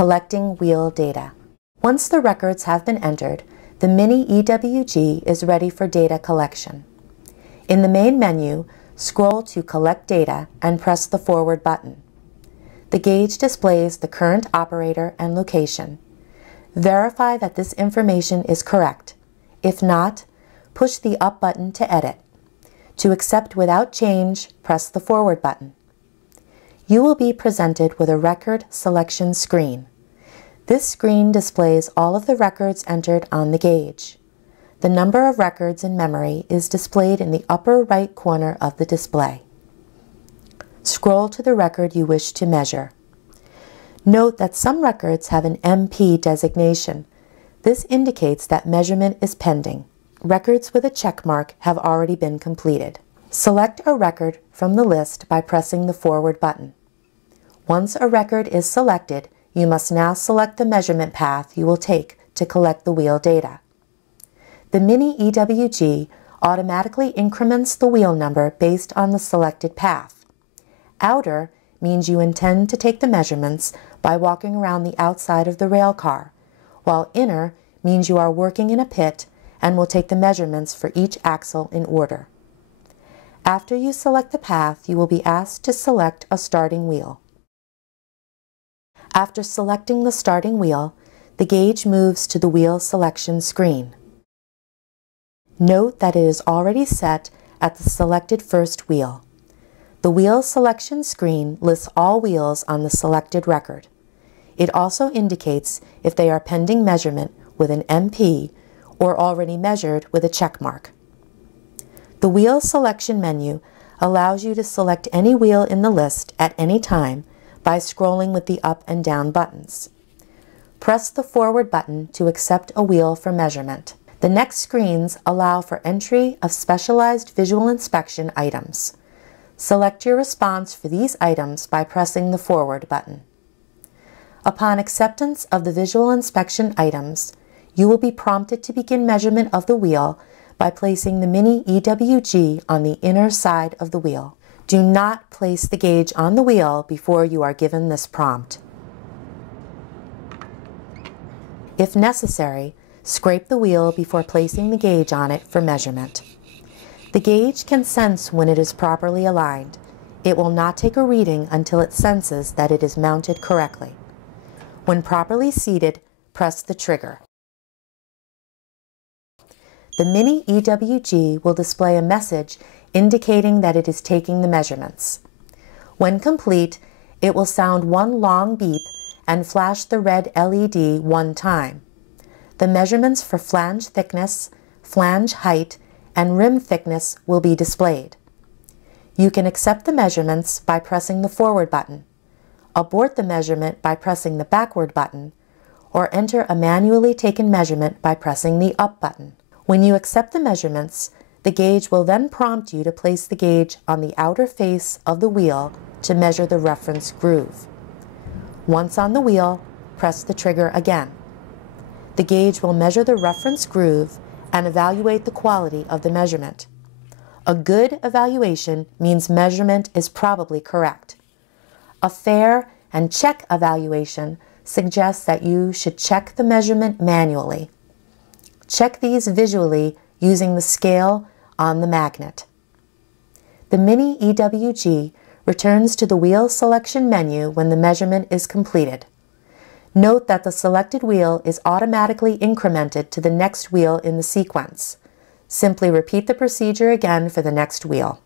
Collecting wheel data. Once the records have been entered, the Mini-EWG is ready for data collection. In the main menu, scroll to Collect Data and press the Forward button. The gauge displays the current operator and location. Verify that this information is correct. If not, push the Up button to edit. To accept without change, press the Forward button. You will be presented with a record selection screen. This screen displays all of the records entered on the gauge. The number of records in memory is displayed in the upper right corner of the display. Scroll to the record you wish to measure. Note that some records have an MP designation. This indicates that measurement is pending. Records with a check mark have already been completed. Select a record from the list by pressing the Forward button. Once a record is selected, you must now select the measurement path you will take to collect the wheel data. The Mini-EWG automatically increments the wheel number based on the selected path. Outer means you intend to take the measurements by walking around the outside of the rail car, while inner means you are working in a pit and will take the measurements for each axle in order. After you select the path, you will be asked to select a starting wheel. After selecting the starting wheel, the gauge moves to the wheel selection screen. Note that it is already set at the selected first wheel. The wheel selection screen lists all wheels on the selected record. It also indicates if they are pending measurement with an MP or already measured with a check mark. The wheel selection menu allows you to select any wheel in the list at any time by scrolling with the up and down buttons. Press the Forward button to accept a wheel for measurement. The next screens allow for entry of specialized visual inspection items. Select your response for these items by pressing the Forward button. Upon acceptance of the visual inspection items, you will be prompted to begin measurement of the wheel by placing the Mini-EWG on the inner side of the wheel. Do not place the gauge on the wheel before you are given this prompt. If necessary, scrape the wheel before placing the gauge on it for measurement. The gauge can sense when it is properly aligned. It will not take a reading until it senses that it is mounted correctly. When properly seated, press the trigger. The Mini-EWG will display a message indicating that it is taking the measurements. When complete, it will sound one long beep and flash the red LED one time. The measurements for flange thickness, flange height, and rim thickness will be displayed. You can accept the measurements by pressing the Forward button, abort the measurement by pressing the Backward button, or enter a manually taken measurement by pressing the Up button. When you accept the measurements, the gauge will then prompt you to place the gauge on the outer face of the wheel to measure the reference groove. Once on the wheel, press the trigger again. The gauge will measure the reference groove and evaluate the quality of the measurement. A good evaluation means measurement is probably correct. A fair and check evaluation suggests that you should check the measurement manually. Check these visually using the scale on the magnet. The Mini-EWG returns to the wheel selection menu when the measurement is completed. Note that the selected wheel is automatically incremented to the next wheel in the sequence. Simply repeat the procedure again for the next wheel.